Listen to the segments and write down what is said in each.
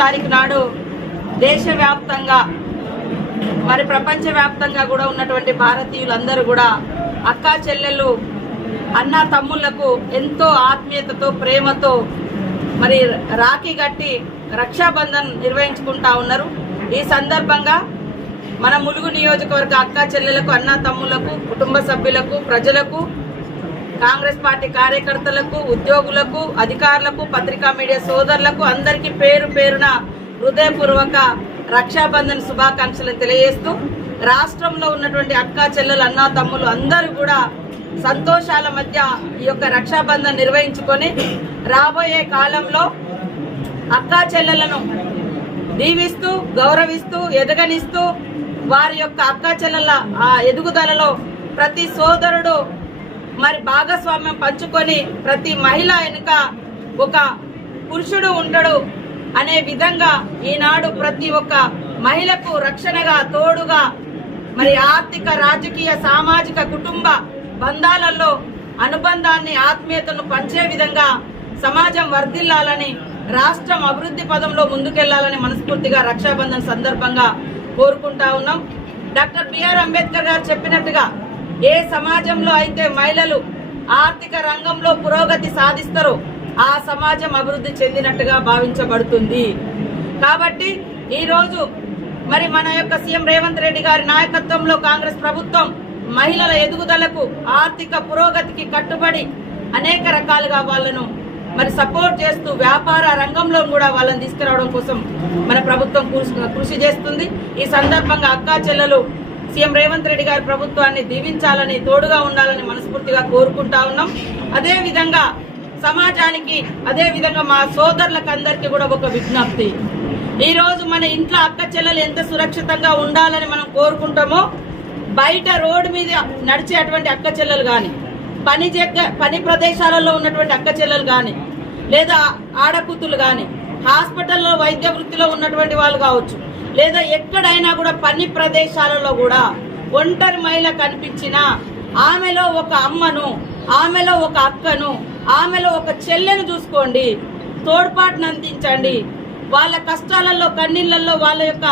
తారీఖు నాడు దేశవ్యాప్తంగా మరి ప్రపంచవ్యాప్తంగా కూడా ఉన్నటువంటి భారతీయులందరూ కూడా అక్కా చెల్లెళ్ళు అన్న తమ్ముళ్లకు ఎంతో ఆత్మీయతతో ప్రేమతో మరి రాఖీ కట్టి రక్షాబంధన్ నిర్వహించుకుంటా ఉన్నారు. ఈ సందర్భంగా మన ములుగు నియోజకవర్గ అక్కా చెల్లెలకు అన్న తమ్ముళ్లకు కుటుంబ సభ్యులకు ప్రజలకు కాంగ్రెస్ పార్టీ కార్యకర్తలకు ఉద్యోగులకు అధికారులకు పత్రికా మీడియా సోదరులకు అందరికీ పేరు పేరున హృదయపూర్వక రక్షాబంధన్ శుభాకాంక్షలు తెలియజేస్తూ రాష్ట్రంలో ఉన్నటువంటి అక్కా చెల్లెలు అన్నా తమ్ములు అందరూ కూడా సంతోషాల మధ్య ఈ యొక్క రక్షాబంధన్ నిర్వహించుకొని రాబోయే కాలంలో అక్కా చెల్లెలను దీవిస్తూ గౌరవిస్తూ ఎదగనిస్తూ వారి యొక్క అక్కా చెల్లెల ఆ ఎదుగుదలలో ప్రతి సోదరుడు మరి భాగస్వామ్యం పంచుకొని ప్రతి మహిళ వెనుక ఒక పురుషుడు ఉంటాడు అనే విధంగా ఈనాడు ప్రతి ఒక్క మహిళకు రక్షణగా తోడుగా మరి ఆర్థిక రాజకీయ సామాజిక కుటుంబ బంధాలలో అనుబంధాన్ని ఆత్మీయతను పంచే విధంగా సమాజం వర్ధిల్లాలని రాష్ట్రం అభివృద్ధి పదంలో ముందుకెళ్లాలని మనస్ఫూర్తిగా రక్షాబంధన్ సందర్భంగా కోరుకుంటా ఉన్నాం. డాక్టర్ బిఆర్ అంబేద్కర్ గారు చెప్పినట్టుగా ఏ సమాజంలో అయితే మహిళలు ఆర్థిక రంగంలో పురోగతి సాధిస్తారో ఆ సమాజం అభివృద్ధి చెందినట్టుగా భావించబడుతుంది. కాబట్టి ఈరోజు మరి మన యొక్క సీఎం రేవంత్ రెడ్డి గారి నాయకత్వంలో కాంగ్రెస్ ప్రభుత్వం మహిళల ఎదుగుదలకు ఆర్థిక పురోగతికి కట్టుబడి అనేక రకాలుగా వాళ్ళను మరి సపోర్ట్ చేస్తూ వ్యాపార రంగంలో కూడా వాళ్ళని తీసుకురావడం కోసం మన ప్రభుత్వం కృషి చేస్తుంది. ఈ సందర్భంగా అక్కా చెల్లెలు సీఎం రేవంత్ రెడ్డి గారి ప్రభుత్వాన్ని దీవించాలని తోడుగా ఉండాలని మనస్ఫూర్తిగా కోరుకుంటా ఉన్నాం. అదే విధంగా సమాజానికి అదే విధంగా మా సోదరులకు అందరికీ కూడా ఒక విజ్ఞప్తి. ఈ రోజు మన ఇంట్లో అక్క చెల్లెలు ఎంత సురక్షితంగా ఉండాలని మనం కోరుకుంటామో బయట రోడ్డు మీద నడిచేటువంటి అక్క చెల్లెలు కానీ పని ప్రదేశాలలో ఉన్నటువంటి అక్క చెల్లెలు కానీ లేదా ఆడకూతులు కానీ హాస్పిటల్లో వైద్య వృత్తిలో ఉన్నటువంటి వాళ్ళు కావచ్చు లేదా ఎక్కడైనా కూడా పని ప్రదేశాలలో కూడా ఒంటరి మహిళ కనిపించినా ఆమెలో ఒక అమ్మను ఆమెలో ఒక అక్కను ఆమెలో ఒక చెల్లెను చూసుకోండి, తోడ్పాటును అందించండి. వాళ్ళ కష్టాలలో కన్నీళ్లలో వాళ్ళ యొక్క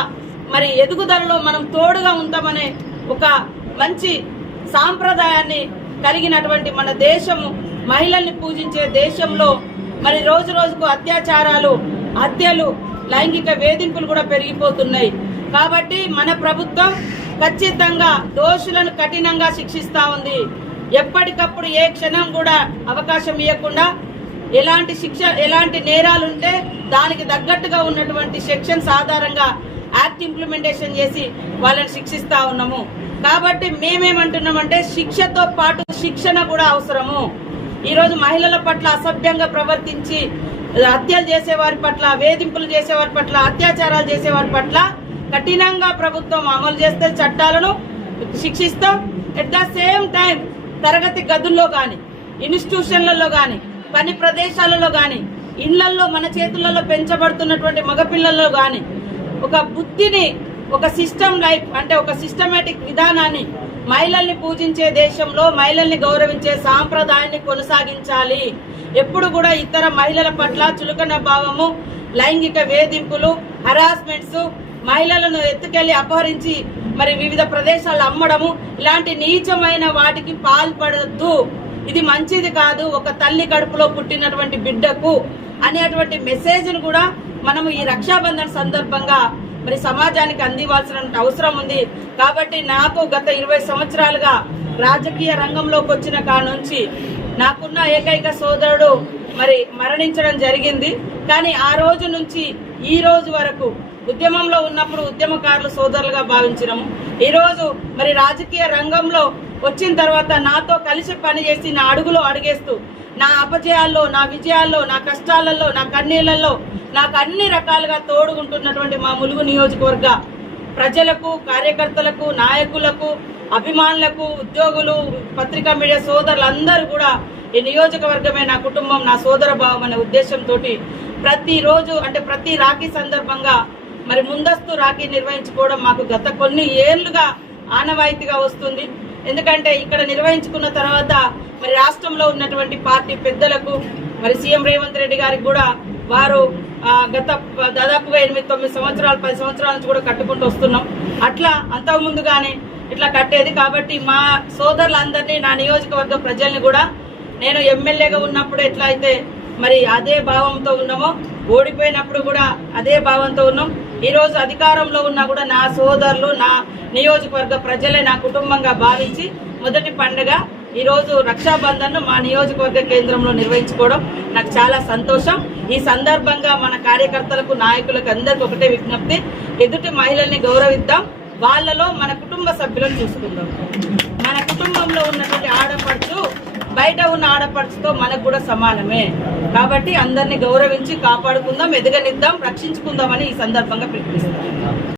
మరి ఎదుగుదలలో మనం తోడుగా ఉంటామనే ఒక మంచి సాంప్రదాయాన్ని కలిగినటువంటి మన దేశము మహిళల్ని పూజించే దేశంలో మరి రోజు రోజుకు అత్యాచారాలు హత్యలు లైంగిక వేధింపులు కూడా పెరిగిపోతున్నాయి. కాబట్టి మన ప్రభుత్వం ఖచ్చితంగా దోషులను కఠినంగా శిక్షిస్తా ఉంది. ఎప్పటికప్పుడు ఏ క్షణం కూడా అవకాశం ఇవ్వకుండా ఎలాంటి నేరాలుంటే దానికి తగ్గట్టుగా ఉన్నటువంటి సెక్షన్స్ ఆధారంగా యాక్ట్ ఇంప్లిమెంటేషన్ చేసి వాళ్ళని శిక్షిస్తా ఉన్నాము. కాబట్టి మేమేమంటున్నామంటే శిక్షతో పాటు శిక్షణ కూడా అవసరము. ఈరోజు మహిళల పట్ల అసభ్యంగా ప్రవర్తించి హత్యలు చేసేవారి పట్ల వేధింపులు చేసేవారి పట్ల అత్యాచారాలు చేసేవారి పట్ల కఠినంగా ప్రభుత్వం అమలు చేస్తే చట్టాలను శిక్షిస్తాం. ఎట్ ద సేమ్ టైం తరగతి గదుల్లో కానీ ఇన్స్టిట్యూషన్లలో కానీ పని ప్రదేశాలలో కానీ ఇళ్లలో మన చేతులలో పెంచబడుతున్నటువంటి మగపిల్లల్లో కానీ ఒక బుద్ధిని ఒక సిస్టమ్ లైఫ్ అంటే ఒక సిస్టమేటిక్ విధానాన్ని మహిళల్ని పూజించే దేశంలో మహిళల్ని గౌరవించే సాంప్రదాయాన్ని కొనసాగించాలి. ఎప్పుడు కూడా ఇతర మహిళల పట్ల చులకన భావము లైంగిక వేధింపులు హరాస్మెంట్స్ మహిళలను ఎత్తుకెళ్లి అపహరించి మరి వివిధ ప్రదేశాల్లో అమ్మడము ఇలాంటి నీచమైన వాటికి పాల్పడద్దు. ఇది మంచిది కాదు ఒక తల్లి కడుపులో పుట్టినటువంటి బిడ్డకు అనేటువంటి మెసేజ్ను కూడా మనము ఈ రక్షాబంధన్ సందర్భంగా మరి సమాజానికి అందివ్వాల్సిన అవసరం ఉంది. కాబట్టి నాకు గత 20 సంవత్సరాలుగా రాజకీయ రంగంలోకి వచ్చిన కానుంచి నాకున్న ఏకైక సోదరుడు మరి మరణించడం జరిగింది. కానీ ఆ రోజు నుంచి ఈ రోజు వరకు ఉద్యమంలో ఉన్నప్పుడు ఉద్యమకారులు సోదరులుగా భావించినాము. ఈరోజు మరి రాజకీయ రంగంలో వచ్చిన తర్వాత నాతో కలిసి పనిచేసి నా అడుగులో అడుగేస్తూ నా అపజయాల్లో నా విజయాల్లో నా కష్టాలలో నా కన్నీళ్లలో నాకు అన్ని రకాలుగా తోడుగుంటున్నటువంటి మా ములుగు నియోజకవర్గ ప్రజలకు కార్యకర్తలకు నాయకులకు అభిమానులకు ఉద్యోగులు పత్రికా మీడియా సోదరులందరూ కూడా ఈ నియోజకవర్గమే నా కుటుంబం నా సోదర భావం అనే ఉద్దేశంతో ప్రతిరోజు అంటే ప్రతి రాఖీ సందర్భంగా మరి ముందస్తు రాఖీ నిర్వహించుకోవడం మాకు గత కొన్ని ఏళ్లుగా ఆనవాయితీగా వస్తుంది. ఎందుకంటే ఇక్కడ నిర్వహించుకున్న తర్వాత మరి రాష్ట్రంలో ఉన్నటువంటి పార్టీ పెద్దలకు మరి సీఎం రేవంత్ రెడ్డి గారికి కూడా వారు గత దాదాపుగా 8-9 సంవత్సరాలు 10 సంవత్సరాల నుంచి కూడా కట్టుకుంటూ వస్తున్నాం. అట్లా అంతకుముందుగానే ఇట్లా కట్టేది. కాబట్టి మా సోదరులందరినీ, నా నియోజకవర్గ ప్రజల్ని కూడా నేను ఎమ్మెల్యేగా ఉన్నప్పుడు ఎట్లా అయితే మరి అదే భావంతో ఉన్నామో, ఓడిపోయినప్పుడు కూడా అదే భావంతో ఉన్నాం. ఈరోజు అధికారంలో ఉన్నా కూడా నా సోదరులు, నా నియోజకవర్గ ప్రజలే నా కుటుంబంగా భావించి మొదటి పండుగ ఈరోజు రక్షాబంధన్ను మా నియోజకవర్గ కేంద్రంలో నిర్వహించుకోవడం నాకు చాలా సంతోషం. ఈ సందర్భంగా మన కార్యకర్తలకు, నాయకులకు అందరికీ ఒకటే విజ్ఞప్తి, ఎదుటి మహిళల్ని గౌరవిద్దాం, వాళ్ళలో మన కుటుంబ సభ్యులను చూసుకుందాం. మన కుటుంబంలో ఉన్నటువంటి ఆడపడుచు బయట ఉన్న ఆడపడుచుతో మనకు కూడా సమానమే. కాబట్టి అందరినీ గౌరవించి కాపాడుకుందాం, ఎదగనిద్దాం, రక్షించుకుందామని ఈ సందర్భంగా పిలుపునిస్తాం.